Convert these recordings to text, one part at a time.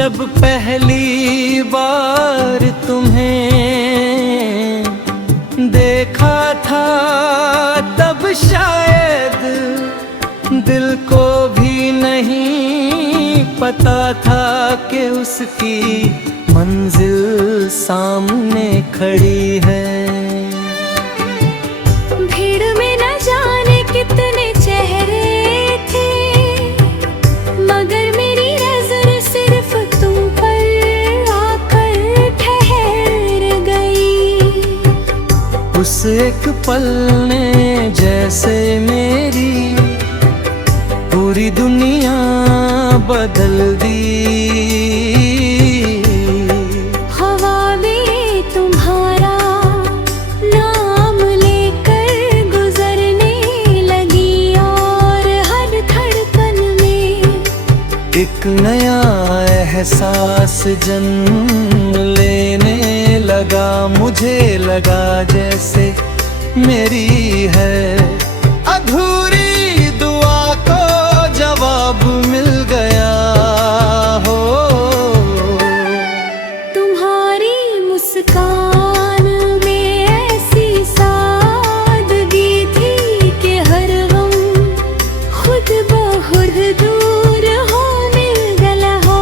जब पहली बार तुम्हें देखा था तब शायद दिल को भी नहीं पता था कि उसकी मंजिल सामने खड़ी है। भीड़ में न जाने कितने चेहरे थे, मगर मेरी नजर सिर्फ तुम पर आकर ठहर गई। उस एक पल ने जैसे मेरी पूरी दुनिया बदल दी। हवा में तुम्हारा नाम लेकर गुजरने लगी और हर धड़कन में एक नया एहसास जन्म लेने लगा। मुझे लगा जैसे मेरी है अधूरी दुआ को जवाब मिल गया हो। तुम्हारी मुस्कान में ऐसी सादगी थी कि हर गम खुद ब खुद दूर होने लगा हो।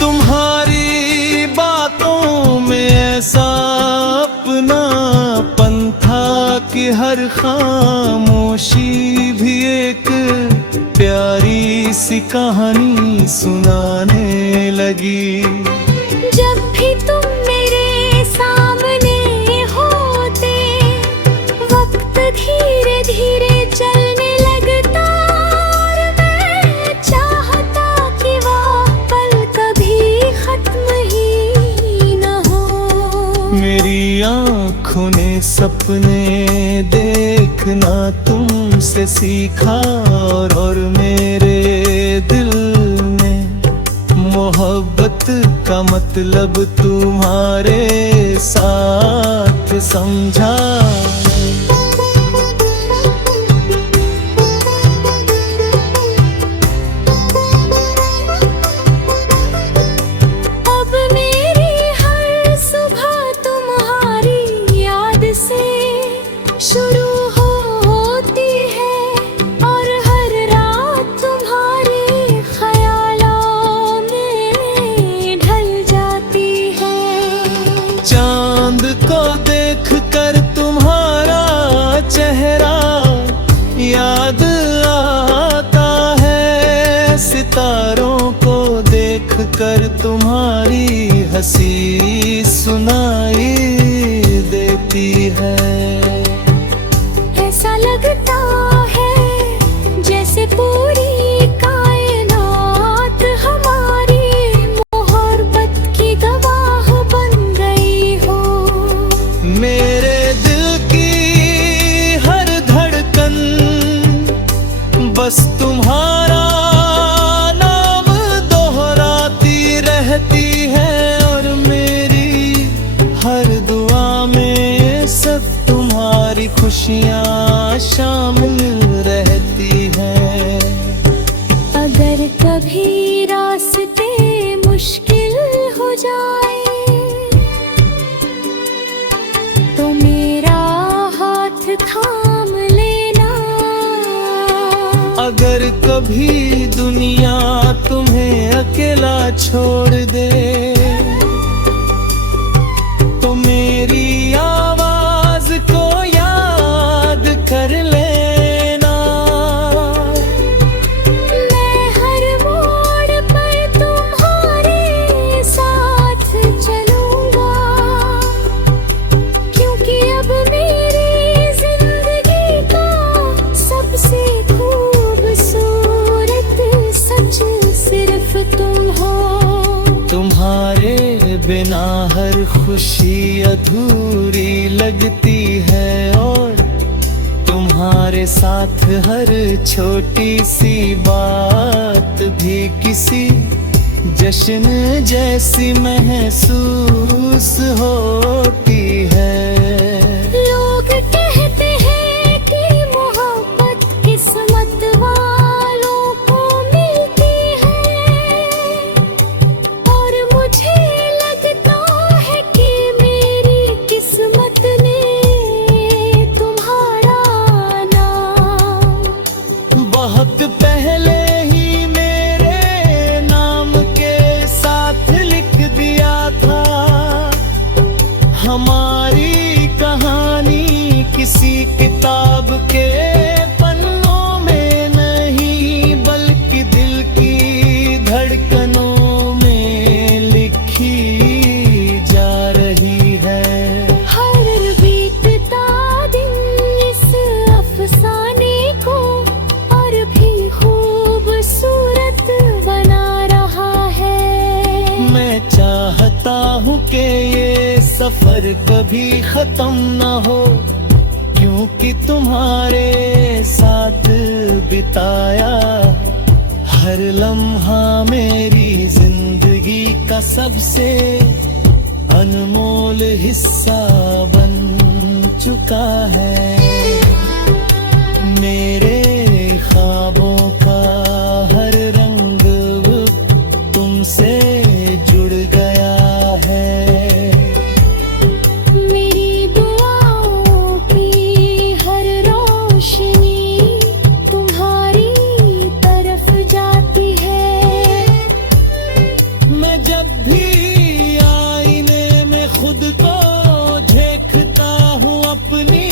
तुम्हारी बातों में ऐसा अपनापन था कि हर खामोशी भी एक प्यारी सी कहानी सुनाने लगी। जब भी तुम मेरे सामने होते, वक्त धीरे धीरे चलने लगता और मैं चाहता कि वो पल कभी खत्म ही न हो। मेरी आँखों ने सपने देखना तुमसे सीखा और मेरे दिल ने मोहब्बत का मतलब तुम्हारे साथ समझा। अब मेरी हर सुबह तुम्हारी याद से शुरू होती है और हर रात तुम्हारे ख्यालों में ढल जाती है। चांद को देख कर तुम्हारा चेहरा याद आता है, सितारों को देख कर तुम्हारी हंसी सुनाई देती है। ऐसा लगता है जैसे पूरी कायनात हमारी मोहब्बत की गवाह बन गई हो। मेरे दिल की हर धड़कन बस तुम्हारा नाम दोहराती रहती है और मेरी हर दुआ में सब तुम्हारी खुशियाँ शामिल रहती हैं। अगर कभी रास्ते मुश्किल हो जाए तो मेरा हाथ थाम लेना। अगर कभी दुनिया तुम्हें अकेला छोड़ दे तो मेरी आवाज को याद कर लेना। मैं हर मोड़ पर तुम्हारे साथ चलूंगा, क्योंकि अब मेरी जिंदगी का सबसे खूबसूरत सच सिर्फ तुम हो। तुम्हारे बिना हर खुशी अधूरी लगती है और तुम्हारे साथ हर छोटी सी बात भी किसी जश्न जैसी महसूस होती है। लोग कहते हैं कि मोहब्बत किस्मत वालों को मिलती है, और मुझे लगता है कि मेरी किस्मत ने तुम्हारा नाम बहुत पहले ही मेरे नाम के साथ लिख दिया था। हमारी कहानी किसी किताब के पन्नों में नहीं, बल्कि दिल की धड़कनों में लिखी जा रही है। हर बीतता दिन इस अफसाने को और भी खूबसूरत बना रहा है। मैं चाहता हूँ कि ये सफर कभी खत्म न हो, क्योंकि तुम्हारे साथ बिताया हर लम्हा मेरी जिंदगी का सबसे अनमोल हिस्सा बन चुका है। मेरे ख्वाबों का हर रंग तुमसे जुड़ गया है। मेरी दुआओं की हर रोशनी तुम्हारी तरफ जाती है। मैं जब भी आईने में खुद को देखता हूँ अपनी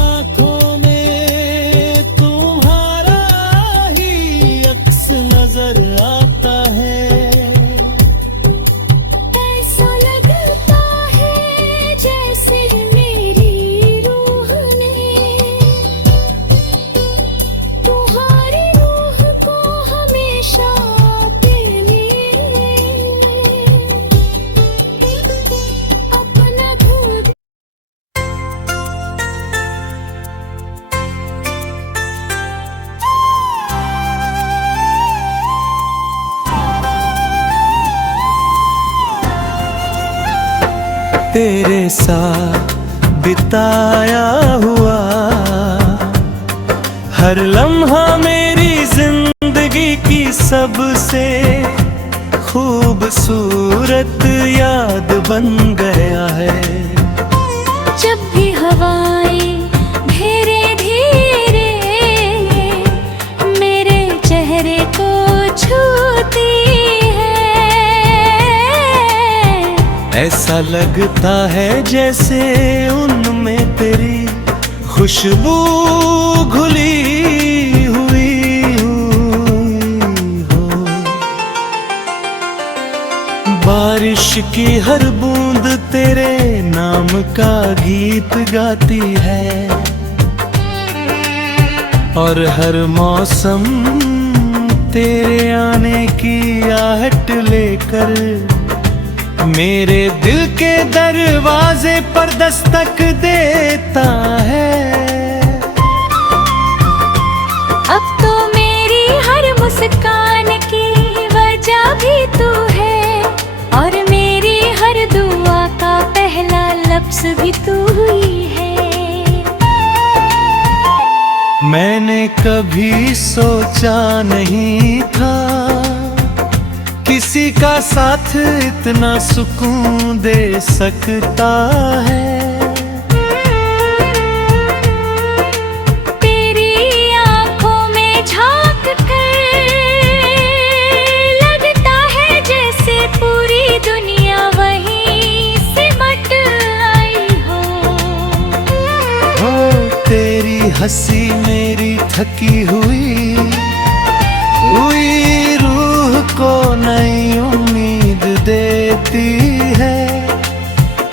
आंखों में, तुम्हारा ही अक्स नजर आता है। ऐसा लगता है जैसे मेरी रूह ने तुम्हारी रूह को हमेशा अपने अपना धूल। तेरे साथ बिताया हुआ हर लम्हा मेरी जिंदगी की सबसे खूबसूरत याद बन गया है। जब भी हवाएं धीरे धीरे मेरे चेहरे को छूती है, ऐसा लगता है जैसे उनमें तेरी खुशबू घुली हुई हो। बारिश की हर बूंद तेरे नाम का गीत गाती है, और हर मौसम तेरे आने की आहट लेकर मेरे दिल के दरवाजे पर दस्तक देता है। अब तो मेरी हर मुस्कान की वजह भी तू है, और मेरी हर दुआ का पहला लफ्ज भी तू ही है। मैंने कभी सोचा नहीं था किसी का साथ इतना सुकून दे सकता है। तेरी आंखों में झांक कर लगता है जैसे पूरी दुनिया वहीं सिमट आई हो। तेरी हंसी मेरी थकी हुई रूह को नई उम्मीद देती है,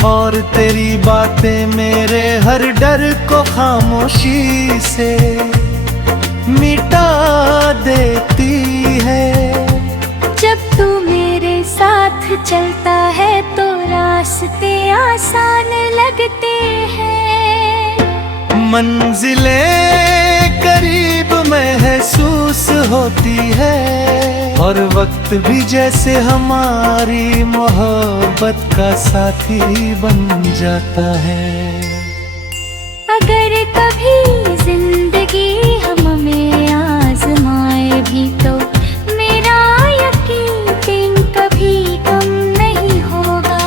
और तेरी बातें मेरे हर डर को खामोशी से मिटा देती है। जब तू मेरे साथ चलता है तो रास्ते आसान लगते हैं। मंजिलें करीब महसूस होती है, और वक्त भी जैसे हमारी मोहब्बत का साथी बन जाता है। अगर कभी जिंदगी हमें आजमाए भी तो मेरा यकीन कभी कम नहीं होगा।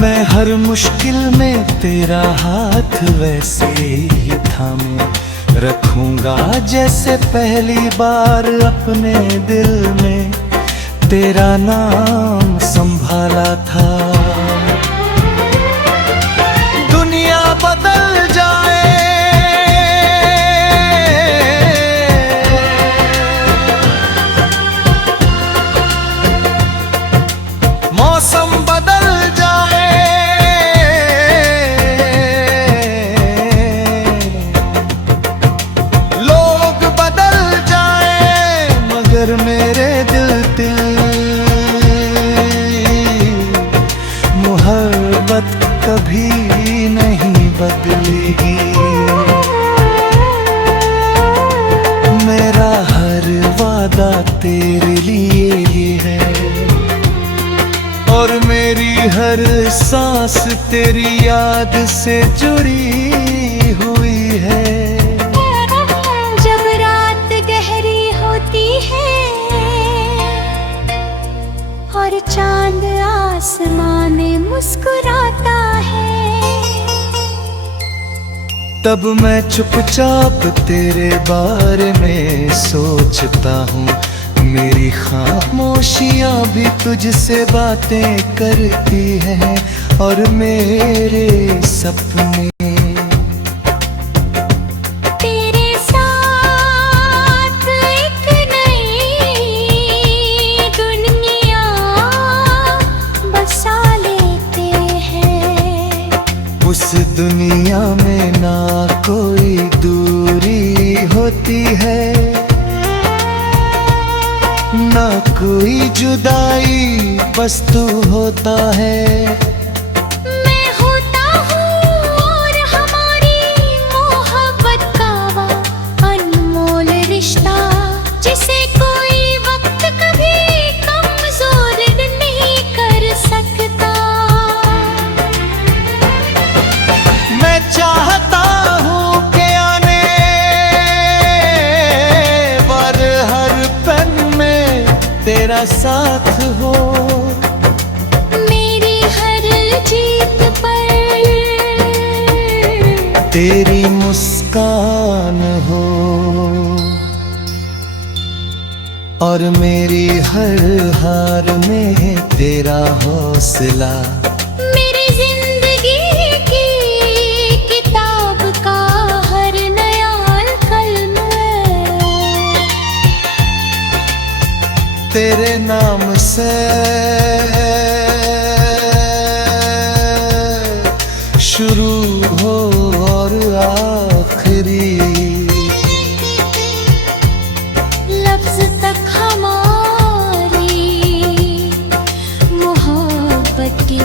मैं हर मुश्किल में तेरा हाथ वैसे ही थामे रखूंगा, जैसे पहली बार अपने दिल में तेरा नाम संभाला था। दुनिया बदल जाए, मौसम बदल जाए, लोग बदल जाए, मगर मेरे दिल मोहब्बत कभी नहीं बदलेगी। मेरा हर वादा तेरे लिए ये है, और मेरी हर सांस तेरी याद से जुड़ी हुई है। जब रात गहरी होती है और चांद आसमान में मुस्कुराता है, तब मैं चुपचाप तेरे बारे में सोचता हूँ। मेरी खामोशियाँ भी तुझसे बातें करती हैं, और मेरे सपने तेरे साथ एक नई दुनिया बसा लेते हैं। उस दुनिया में ना कोई दूरी होती है, ना कोई जुदाई, बस तू होता है। मैं होता हूँ और हमारी मोहब्बत का वो अनमोल रिश्ता, जिसे कोई वक्त कभी कमजोर नहीं कर सकता। मैं चाहता हूँ कि आने वाले हर पल में तेरा साथ हो, मेरी हर जीत पर तेरी मुस्कान हो, और मेरी हर हार में तेरा हौसला। मेरी जिंदगी की किताब का हर नया कलम तेरे नाम से शुरू हो और आखिरी लफ्ज तक हमारी मोहब्बत की